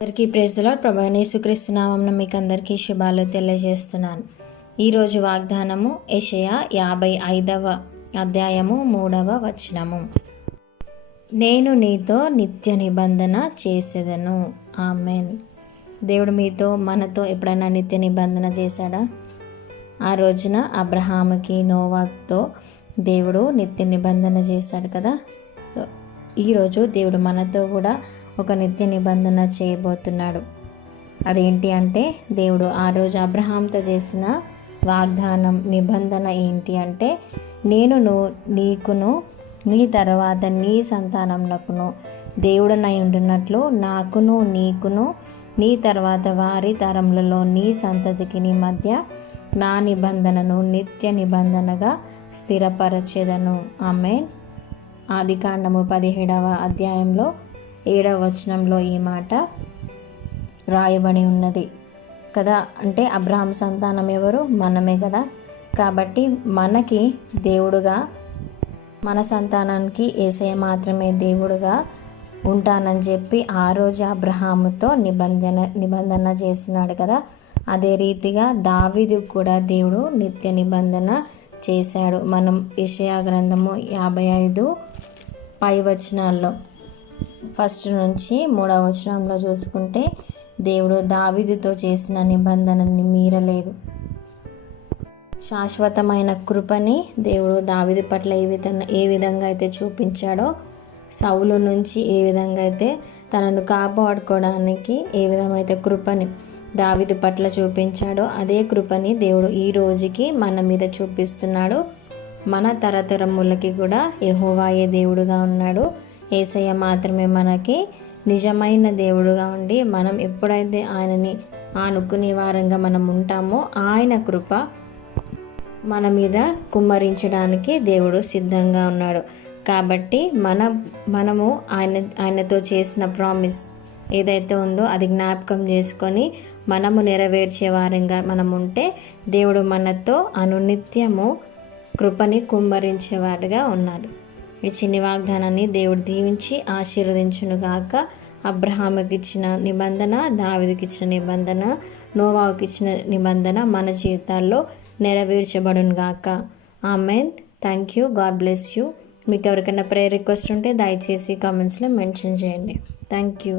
అందరికీ praise the lord. ప్రభువైన యేసుక్రీస్తు నామమున మీకు అందరికీ శుభాలు తెలియజేస్తున్నాను. ఈరోజు వాగ్దానము యెషయా 55వ అధ్యాయము 3వ వచనము. నేను నీతో నిత్య నిబంధన చేసేదను. ఆమెన్. దేవుడు మీతో మనతో ఎప్పుడైనా నిత్య నిబంధన చేశాడా? ఆ రోజున అబ్రహాముకి నోవాతో దేవుడు నిత్య నిబంధన చేశాడు కదా. ఈరోజు దేవుడు మనతో కూడా ఒక నిత్య నిబంధన చేయబోతున్నాడు. అదేంటి అంటే, దేవుడు ఆ రోజు అబ్రహాంతో చేసిన వాగ్దానం నిబంధన ఏంటి అంటే, నేను నీకును నీ తర్వాత నీ సంతానమునకును దేవుడనై ఉండునట్లు నాకును నీకును నీ తర్వాత వారి తరములలో నీ సంతతికి నీ మధ్య నా నిబంధనను నిత్య నిబంధనగా స్థిరపరచెదను. ఆమేన్. ఆదికాండము 17వ అధ్యాయంలో 7వ వచనంలో ఈ మాట రాయబడి ఉన్నది కదా. అంటే అబ్రహాం సంతానం ఎవరు? మనమే కదా. కాబట్టి మనకి దేవుడుగా, మన సంతానానికి యేసయ్య మాత్రమే దేవుడుగా ఉంటానని చెప్పి ఆ రోజు అబ్రహాముతో నిబంధన చేస్తున్నాడు కదా. అదే రీతిగా దావీదు కూడా దేవుడు నిత్య నిబంధన చేశాడు. మనం యెషయా గ్రంథము 55 పై వచనాల్లో 1 నుంచి 3వ వచనంలో చూసుకుంటే, దేవుడు దావీదుతో చేసిన నిబంధనని మీరలేదు. శాశ్వతమైన కృపని దేవుడు దావీదు పట్ల ఏ విధంగా అయితే చూపించాడో, సౌలు నుంచి ఏ విధంగా అయితే తనను కాపాడుకోవడానికి ఏ విధమైతే కృపని దావీదు పట్ల చూపించాడో, అదే కృపని దేవుడు ఈ రోజుకి మన మీద చూపిస్తున్నాడు. మన తరతరములకి కూడా యెహోవాయే దేవుడుగా ఉన్నాడు. యేసయ్య మాత్రమే మనకి నిజమైన దేవుడుగా ఉండి, మనం ఎప్పుడైతే ఆయనని ఆనుకునే వారంగా మనం ఉంటామో, ఆయన కృప మన మీద కుమ్మరించడానికి దేవుడు సిద్ధంగా ఉన్నాడు. కాబట్టి మనము ఆయనతో చేసిన ప్రామిస్ ఏదైతే ఉందో అది జ్ఞాపకం చేసుకొని మనము నెరవేర్చే వారంగా మనం ఉంటే, దేవుడు మనతో అనునిత్యము కృపని కుమ్మరించేవాడుగా ఉన్నాడు. ఈ చిన్ని వాగ్దానాన్ని దేవుడు దీవించి ఆశీర్వదించునుగాక. అబ్రహాముకి ఇచ్చిన నిబంధన, దావీదుకి ఇచ్చిన నిబంధన, నోవాకి ఇచ్చిన నిబంధన మన జీవితాల్లో నెరవేర్చబడునుగాక. Amen. Thank you. God bless you. మీకు ఎవరికైనా ప్రేయర్ రిక్వెస్ట్ ఉంటే దయచేసి కామెంట్స్లో మెన్షన్ చేయండి. Thank you.